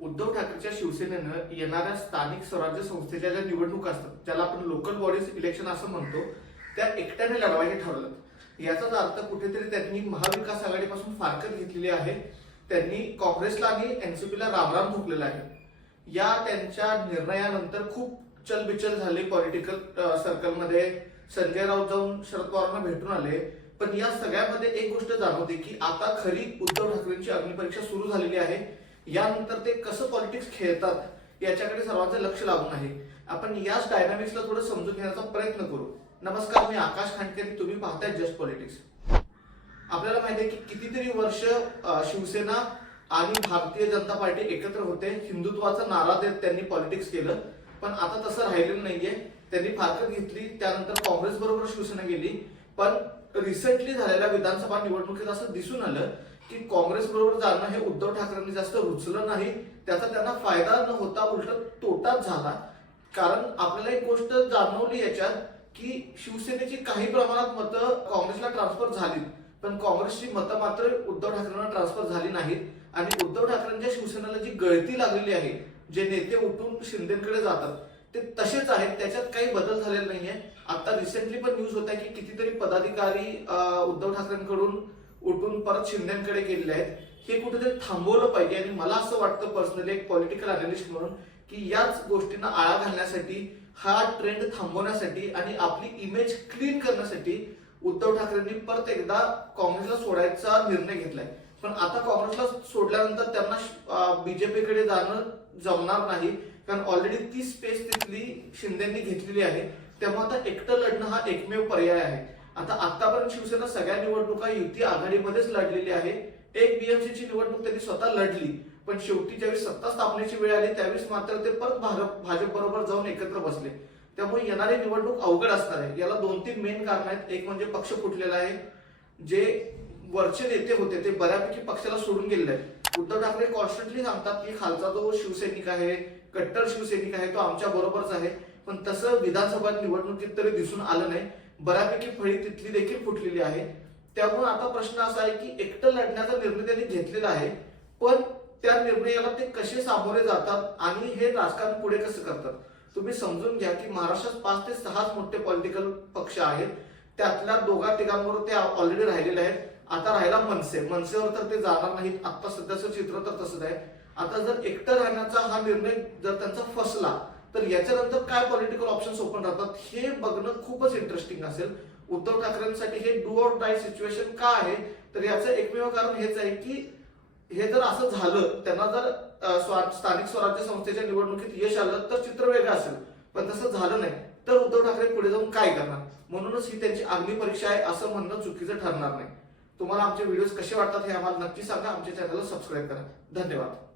उद्धव ठाकरेच्या शिवसेनेनं येणाऱ्या स्थानिक स्वराज्य संस्थेच्या ज्या निवडणुका असतात ज्याला आपण लोकल बॉडीज इलेक्शन असं म्हणतो त्या एकट्याने लढवायचे ठरवलं याचाच अर्थ कुठेतरी त्यांनी महाविकास आघाडीपासून फारकत घेतलेली आहे. त्यांनी काँग्रेसला आणि एनसीपीला रामराम ठोकलेला आहे. या त्यांच्या निर्णयानंतर खूप चलबिचल झाली पॉलिटिकल सर्कलमध्ये संजय राऊत जाऊन शरद पवारांना भेटून आले. पण या सगळ्यामध्ये एक गोष्ट जाणवते की आता खरी उद्धव ठाकरेंची अग्निपरीक्षा सुरू झालेली आहे. यानंतर ते कसं पॉलिटिक्स खेळतात याच्याकडे सर्वांचं लक्ष लागून आहे. आपण याच डायनामिक्सला थोडं समजून घेण्याचा प्रयत्न करू. नमस्कार मी आकाश खांडकर तुम्ही पाहताय जस्ट पॉलिटिक्स आपल्याला माहिती आहे की कितीतरी वर्ष शिवसेना आणि भारतीय जनता पार्टी एकत्र होते. हिंदुत्वाचा नारा देत त्यांनी पॉलिटिक्स केलं. पण आता तसं राहिलेलं नाहीये. त्यांनी फारकत घेतली. त्यानंतर काँग्रेस बरोबर शिवसेना गेली. पण रिसेंटली झालेल्या विधानसभा निवडणुकीत असं दिसून आलं की काँग्रेस बरोबर जाणं हे उद्धव ठाकरेंनी जास्त रुचलं नाही त्याचा त्यांना फायदा न होता उलट तोटाच झाला. कारण आपल्याला एक गोष्ट जाणवली याच्यात की शिवसेनेची काही प्रमाणात मतं काँग्रेसला ट्रान्सफर झाली पण काँग्रेसची मतं मात्र उद्धव ठाकरेंना ट्रान्सफर झाली नाहीत. आणि उद्धव ठाकरेंच्या शिवसेनेला जी गळती लागलेली आहे जे नेते उठून शिंदेकडे जातात ते तसेच आहेत त्याच्यात काही बदल झालेला नाहीये. आता रिसेंटली पण न्यूज होत आहे की कितीतरी पदाधिकारी उद्धव ठाकरेंकडून उठून परत शिंदेकडे गेलेले आहेत. हे कुठेतरी थांबवलं पाहिजे. आणि मला असं वाटतं पर्सनली एक पॉलिटिकल अनालिस्ट म्हणून की याच गोष्टींना आळा घालण्यासाठी हा ट्रेंड थांबवण्यासाठी आणि आपली इमेज क्लीन करण्यासाठी उद्धव ठाकरेंनी परत एकदा काँग्रेसला सोडायचा निर्णय घेतलाय. पण आता काँग्रेसला सोडल्यानंतर त्यांना बीजेपीकडे जाणं जमणार नाही. कारण ऑलरेडी ती स्पेस तिथली शिंदेनी घेतलेली आहे. त्यामुळे आता एकटं लढणं हा एकमेव पर्याय आहे. आता आतापर्यंत शिवसेना सगळ्या निवडणुका युती आघाडीमध्येच लढलेली आहे. एक बीएमसीची निवडणूक त्यांनी स्वतः लढली पण शेवटी ज्यावेळी सत्ता स्थापनेची वेळ आली त्यावेळेस मात्र ते परत भाजप भाजप बरोबर जाऊन एकत्र बसले. त्यामुळे येणारी निवडणूक अवघड असणार आहे. याला दोन तीन मेन कारण आहेत. एक म्हणजे पक्ष फुटलेला आहे. जे वरचे नेते होते ते बऱ्यापैकी पक्षाला सोडून गेलेले आहेत. उद्धव ठाकरे कॉन्स्टंटली सांगतात की खालचा जो शिवसैनिक आहे कट्टर शिवसैनिक आहे तो आमच्या बरोबरच आहे. पण तसं विधानसभा निवडणुकीत तरी दिसून आलं नाही. बऱ्यापैकी फळी तिथली देखील फुटलेली आहे. त्यामुळे आता प्रश्न असा आहे की एकटं लढण्याचा निर्णय त्यांनी घेतलेला आहे पण त्या निर्णयाला ते कसे सामोरे जातात आणि हे राजकारण पुढे कसं करतात? तुम्ही समजून घ्या की महाराष्ट्रात पाच ते सहाच मोठे पॉलिटिकल पक्ष आहेत. त्यातल्या दोघा तिघांवर ते ऑलरेडी राहिलेले आहेत. आता राहिला मनसे. मनसेवर तर ते जाणार नाहीत. आता सध्याचं चित्र तर तसंच आहे. आता जर एकटं राहण्याचा हा निर्णय जर त्यांचा फसला तर याच्यानंतर काय पॉलिटिकल ऑप्शन्स ओपन राहतात हे बघणं खूपच इंटरेस्टिंग असेल. उद्धव ठाकरेंसाठी हे डू ऑर डाय सिच्युएशन का आहे? तर याचं एकमेव कारण हेच आहे की हे जर असं झालं त्यांना जर स्वा- स्थानिक स्वराज्य संस्थेच्या निवडणुकीत यश आलं तर चित्र वेगळं असेल. पण तसं झालं नाही. तर उद्धव ठाकरे पुढे जाऊन काय करणार? म्हणूनच ही त्यांची अग्नी परीक्षा आहे असं म्हणणं चुकीचं ठरणार नाही. तुम्हाला आमचे व्हिडिओज कसे वाटतात हे आम्हाला नक्की सांगा. आमच्या चॅनलला सबस्क्राईब करा. धन्यवाद.